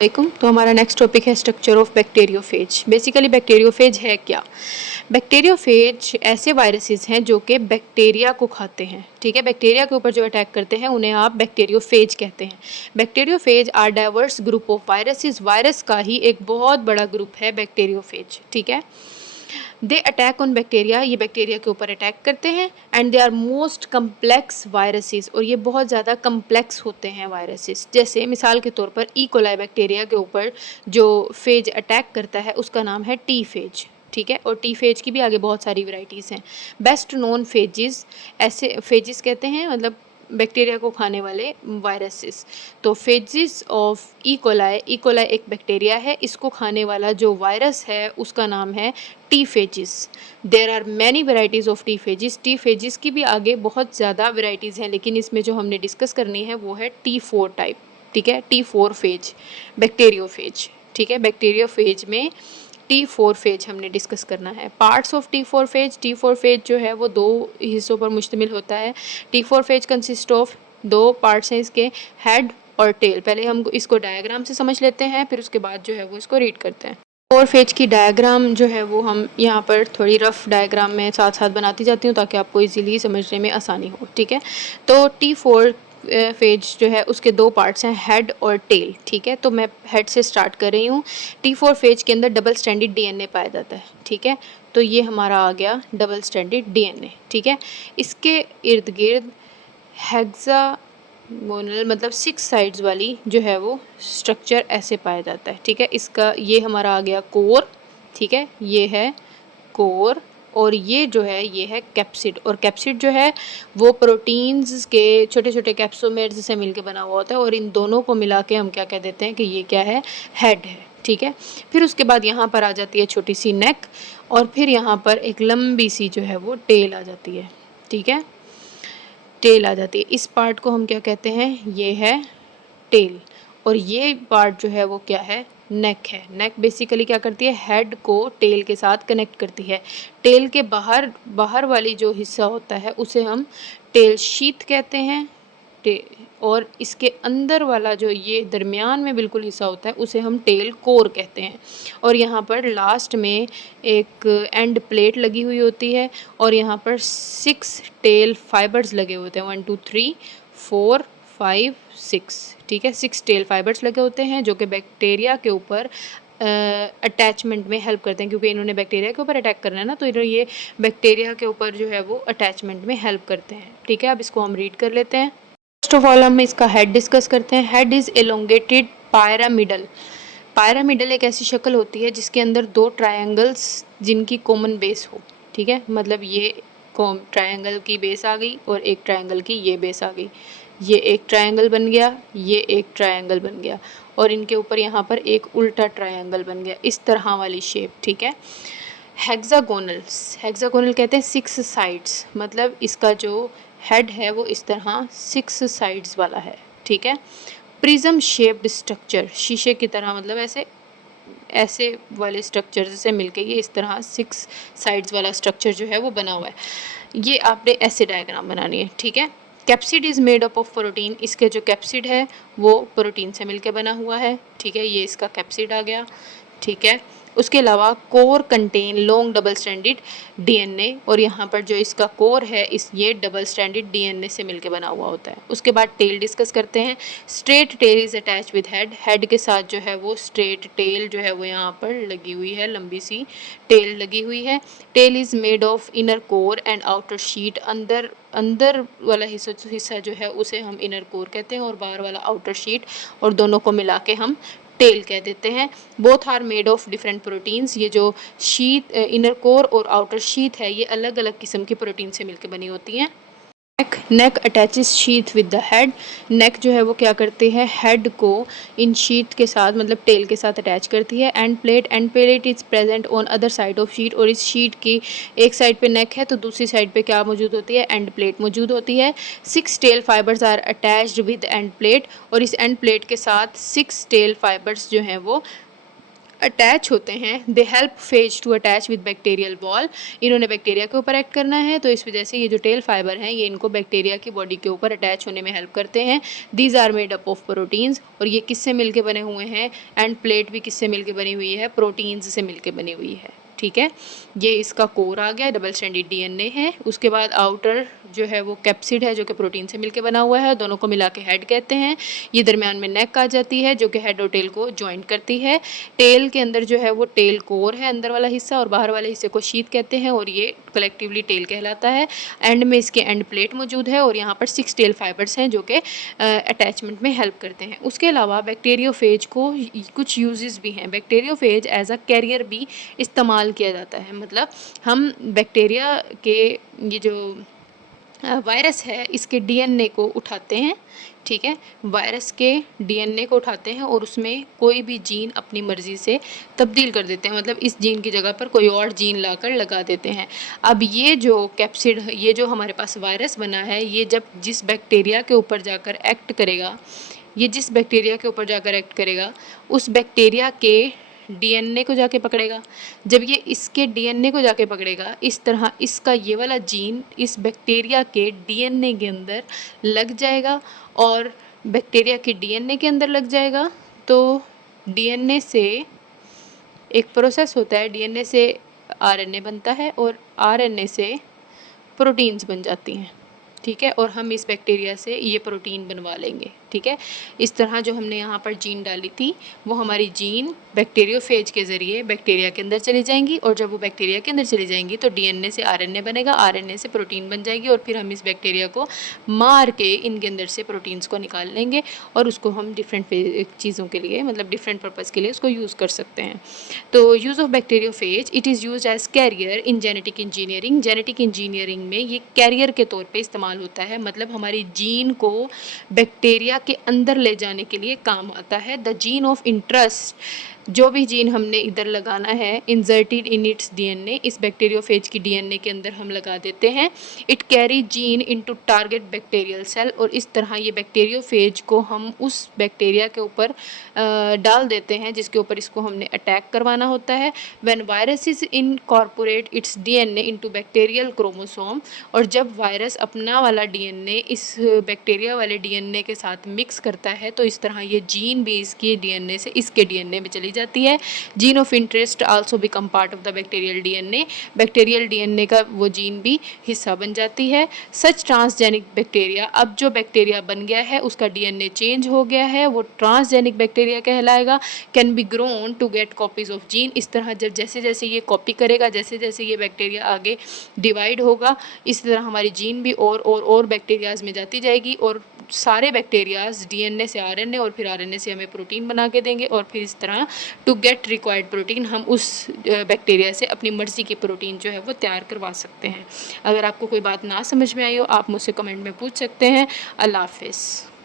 तो हमारा next topic है structure of bacteriophage. Basically bacteriophage है क्या? बैक्टीरियोफेज ऐसे वायरसेस हैं जो कि बैक्टीरिया को खाते हैं। ठीक है, बैक्टीरिया के ऊपर जो अटैक करते हैं उन्हें आप बैक्टीरियोफेज कहते हैं। Bacteriophage are diverse group of viruses. Virus का ही एक बहुत बड़ा ग्रुप है बैक्टीरियोफेज। ठीक है, दे अटैक ऑन बैक्टीरिया, ये बैक्टीरिया के ऊपर अटैक करते हैं। And they are most complex viruses, और ये बहुत ज़्यादा कम्प्लेक्स होते हैं वायरसेस। जैसे मिसाल के तौर पर ई कोलाई बैक्टीरिया के ऊपर जो फेज अटैक करता है उसका नाम है टी फेज। ठीक है, और टी फेज की भी आगे बहुत सारी वैरायटीज़ हैं। बेस्ट नोन फेजिस, ऐसे फेजिस कहते हैं मतलब बैक्टीरिया को खाने वाले वायरसेस। तो फेजिस ऑफ ई कोलाई एक बैक्टीरिया है, इसको खाने वाला जो वायरस है उसका नाम है T phages. There are many varieties of T phages. T phages की भी आगे बहुत ज़्यादा वेराइटीज़ हैं, लेकिन इसमें जो हमने डिस्कस करनी है वो है T4 टाइप। ठीक है, T4 फेज बैक्टीरियोफेज। ठीक है, बैक्टीरियोफेज में T4 फेज हमने डिस्कस करना है। Parts of T4 phase, T4 phase जो है वो दो हिस्सों पर मुश्तमिल होता है। T4 फेज कंसिस्ट ऑफ दो पार्ट्स हैं इसके, हेड और टेल। पहले हम इसको डायग्राम से समझ लेते हैं, फिर उसके बाद जो है वो इसको रीड करते हैं। T4 फेज की डायग्राम जो है वो हम यहाँ पर थोड़ी रफ डायग्राम में साथ साथ बनाती जाती हूँ ताकि आपको इजीली समझने में आसानी हो। ठीक है, तो T4 फेज जो है उसके दो पार्ट्स हैं, हेड और टेल। ठीक है, तो मैं हेड से स्टार्ट कर रही हूँ। T4 फेज के अंदर डबल स्ट्रैंडेड डीएनए पाया जाता है। ठीक है, तो ये हमारा आ गया डबल स्ट्रैंडेड डीएनए। ठीक है, इसके इर्द गिर्द हेक्सागोनल मतलब 6 साइड्स वाली जो है वो स्ट्रक्चर ऐसे पाया जाता है। ठीक है, इसका ये हमारा आ गया कोर। ठीक है, ये है कोर, और ये जो है ये है कैप्सिड। और कैप्सिड जो है वो प्रोटीन्स के छोटे छोटे कैप्सोमेर्स से मिलके बना हुआ होता है, और इन दोनों को मिला के हम क्या कह देते हैं कि ये क्या है, हेड है। ठीक है, फिर उसके बाद यहाँ पर आ जाती है छोटी सी नेक, और फिर यहाँ पर एक लंबी सी जो है वो टेल आ जाती है। ठीक है, टेल आ जाती है। इस पार्ट को हम क्या कहते हैं, ये है टेल, और ये पार्ट जो है वो क्या है, नेक है। नेक बेसिकली क्या करती है, हेड को टेल के साथ कनेक्ट करती है। टेल के बाहर बाहर वाली जो हिस्सा होता है उसे हम टेल शीथ कहते हैं। और इसके अंदर वाला जो ये दरमियान में बिल्कुल हिस्सा होता है उसे हम टेल कोर कहते हैं। और यहाँ पर लास्ट में एक एंड प्लेट लगी हुई होती है, और यहाँ पर 6 टेल फाइबर्स लगे होते हैं, 1 2 3 4 5 6। ठीक है, 6 टेल फाइबर्स लगे होते हैं जो कि बैक्टीरिया के ऊपर अटैचमेंट में हेल्प करते हैं, क्योंकि इन्होंने बैक्टीरिया के ऊपर अटैक करना है ना, तो ये बैक्टीरिया के ऊपर जो है वो अटैचमेंट में हेल्प करते हैं। ठीक है, अब इसको हम रीड कर लेते हैं। फर्स्ट ऑफ ऑल हम इसका हेड डिस्कस करते हैं। Head is elongated pyramidal. Pyramidal एक ऐसी शक्ल होती है जिसके अंदर दो ट्रायंगल्स जिनकी कॉमन बेस हो। ठीक है, मतलब ये ट्रायंगल की बेस आ गई और एक ट्रायंगल की ये बेस आ गई, ये एक ट्रायंगल बन गया, ये एक ट्रायंगल बन गया, और इनके ऊपर यहाँ पर एक उल्टा ट्रायंगल बन गया, इस तरह वाली शेप। ठीक है, हेक्सागोनल कहते हैं 6 साइड्स, मतलब इसका जो हेड है वो इस तरह 6 साइड्स वाला है। ठीक है, प्रिज्म शेप्ड स्ट्रक्चर, शीशे की तरह, मतलब ऐसे ऐसे वाले स्ट्रक्चर से मिलके ये इस तरह 6 साइड्स वाला स्ट्रक्चर जो है वो बना हुआ है। ये आपने ऐसे डायग्राम बनानी है। ठीक है, capsid is made up of protein, इसके जो कैप्सिड है वो प्रोटीन से मिलके बना हुआ है। ठीक है, ये इसका कैप्सिड आ गया। ठीक है, उसके अलावा core contain long double stranded DNA, और यहाँ पर जो इसका कोर है ये डबल स्ट्रैंडेड डीएनए से मिलके बना हुआ होता है। उसके बाद टेल डिस्कस करते हैं। Straight tail is attach with head, head के साथ जो है वो स्ट्रेट टेल जो है वो यहाँ पर लगी हुई है, लंबी सी टेल लगी हुई है। Tail is made of inner core and outer sheath, अंदर अंदर वाला हिस्सा जो है उसे हम इनर कोर कहते हैं, और बाहर वाला आउटर शीट, और दोनों को मिला के हम टेल कह देते हैं। Both are made of different proteins, ये जो शीट इनर कोर और आउटर शीट है ये अलग अलग किस्म की प्रोटीन से मिलकर बनी होती हैं। Neck attaches sheath with the head, neck जो है वो क्या करती है, हेड को इन शीथ के साथ मतलब टेल के साथ अटैच करती है। End plate is present on other side of sheet, और इस शीट की एक साइड पे नेक है तो दूसरी साइड पे क्या मौजूद होती है, एंड प्लेट मौजूद होती है। 6 tail fibers are attached with end plate, और इस एंड प्लेट के साथ 6 टेल फाइबर्स जो हैं वो अटैच होते हैं, they help phase two attach with bacterial wall. इन्होंने बैक्टीरिया के ऊपर एक्ट करना है, तो इस वजह से ये जो टेल फाइबर हैं ये इनको बैक्टीरिया की बॉडी के ऊपर अटैच होने में हेल्प करते हैं। These are made up of proteins, और ये किससे मिलके बने हुए हैं, एंड प्लेट भी किससे मिलके बनी हुई है, प्रोटीन्स से मिलके बनी हुई है। ठीक है, ये इसका कोर आ गया, डबल स्ट्रैंडेड डीएनए है। उसके बाद आउटर जो है वो कैप्सिड है जो कि प्रोटीन से मिलके बना हुआ है, दोनों को मिला के हेड कहते हैं। ये दरमियान में नेक आ जाती है जो कि हेड और टेल को ज्वाइंट करती है। टेल के अंदर जो है वो टेल कोर है अंदर वाला हिस्सा, और बाहर वाले हिस्से को शीथ कहते हैं, और ये कलेक्टिवली टेल कहलाता है। एंड में इसके एंड प्लेट मौजूद है, और यहाँ पर 6 टेल फाइबर्स हैं जो कि अटैचमेंट में हेल्प करते हैं। उसके अलावा बैक्टीरियोफेज को कुछ यूजेस भी हैं। बैक्टीरियोफेज एज अ कैरियर भी इस्तेमाल किया जाता है, मतलब हम बैक्टीरिया के ये जो वायरस है इसके डीएनए को उठाते हैं। ठीक है, वायरस के डीएनए को उठाते हैं और उसमें कोई भी जीन अपनी मर्ज़ी से तब्दील कर देते हैं, मतलब इस जीन की जगह पर कोई और जीन लाकर लगा देते हैं। अब ये जो कैप्सिड, ये जो हमारे पास वायरस बना है, ये जब जिस बैक्टीरिया के ऊपर जाकर एक्ट करेगा, ये जिस बैक्टीरिया के ऊपर जाकर एक्ट करेगा उस बैक्टीरिया के डीएनए को जाके पकड़ेगा। जब ये इसके डीएनए को जाके पकड़ेगा, इस तरह इसका ये वाला जीन इस बैक्टीरिया के डीएनए के अंदर लग जाएगा, और बैक्टीरिया के डीएनए के अंदर लग जाएगा तो डीएनए से एक प्रोसेस होता है, डीएनए से आरएनए बनता है और आरएनए से प्रोटीन्स बन जाती हैं। ठीक है, और हम इस बैक्टीरिया से ये प्रोटीन बनवा लेंगे। ठीक है, इस तरह जो हमने यहाँ पर जीन डाली थी वो हमारी जीन बैक्टीरियोफेज के ज़रिए बैक्टीरिया के अंदर चली जाएंगी, और जब वो बैक्टीरिया के अंदर चली जाएंगी तो डीएनए से आरएनए बनेगा, आरएनए से प्रोटीन बन जाएगी, और फिर हम इस बैक्टीरिया को मार के इनके अंदर से प्रोटीन्स को निकाल लेंगे, और उसको हम डिफरेंट चीज़ों के लिए, मतलब डिफरेंट पर्पज़ के लिए उसको यूज़ कर सकते हैं। तो use of bacteriophage, it is use as carrier in genetic engineering. Genetic engineering में ये कैरियर के तौर पर इस्तेमाल होता है, मतलब हमारी जीन को बैक्टीरिया के अंदर ले जाने के लिए काम आता है। द जीन ऑफ इंटरेस्ट, जो भी जीन हमने इधर लगाना है, इंसर्टेड इन इट्स डीएनए, इस बैक्टीरियोफेज की डीएनए के अंदर हम लगा देते हैं। It carry gene into target bacterial cell, और इस तरह ये बैक्टीरियोफेज को हम उस बैक्टीरिया के ऊपर डाल देते हैं जिसके ऊपर इसको हमने अटैक करवाना होता है। When virus is incorporate it's DNA into bacterial chromosome, और जब वायरस अपना वाला डीएनए इस बैक्टीरिया वाले डीएनए के साथ मिक्स करता है तो इस तरह ये जीन भी इसके डीएनए से इसके डीएनए में चली जाती है। Gene of interest also become part of the bacterial DNA, bacterial DNA का वो जीन भी हिस्सा बन जाती है। सच ट्रांसजेनिक बैक्टीरिया, अब जो बैक्टीरिया बन गया है उसका डीएनए चेंज हो गया है, वो ट्रांसजेनिक बैक्टीरिया कहलाएगा। Can be grown to get copies of gene, इस तरह जब जैसे जैसे ये कॉपी करेगा, जैसे जैसे ये बैक्टीरिया आगे डिवाइड होगा, इस तरह हमारी जीन भी और बैक्टीरियाज में जाती जाएगी, और सारे बैक्टीरियाज डीएनए से आरएनए और फिर आरएनए से हमें प्रोटीन बना के देंगे, और फिर इस तरह टू गेट रिक्वायर्ड प्रोटीन हम उस बैक्टीरिया से अपनी मर्ज़ी की प्रोटीन जो है वो तैयार करवा सकते हैं। अगर आपको कोई बात ना समझ में आई हो आप मुझसे कमेंट में पूछ सकते हैं। अल्लाह हाफ़िज़।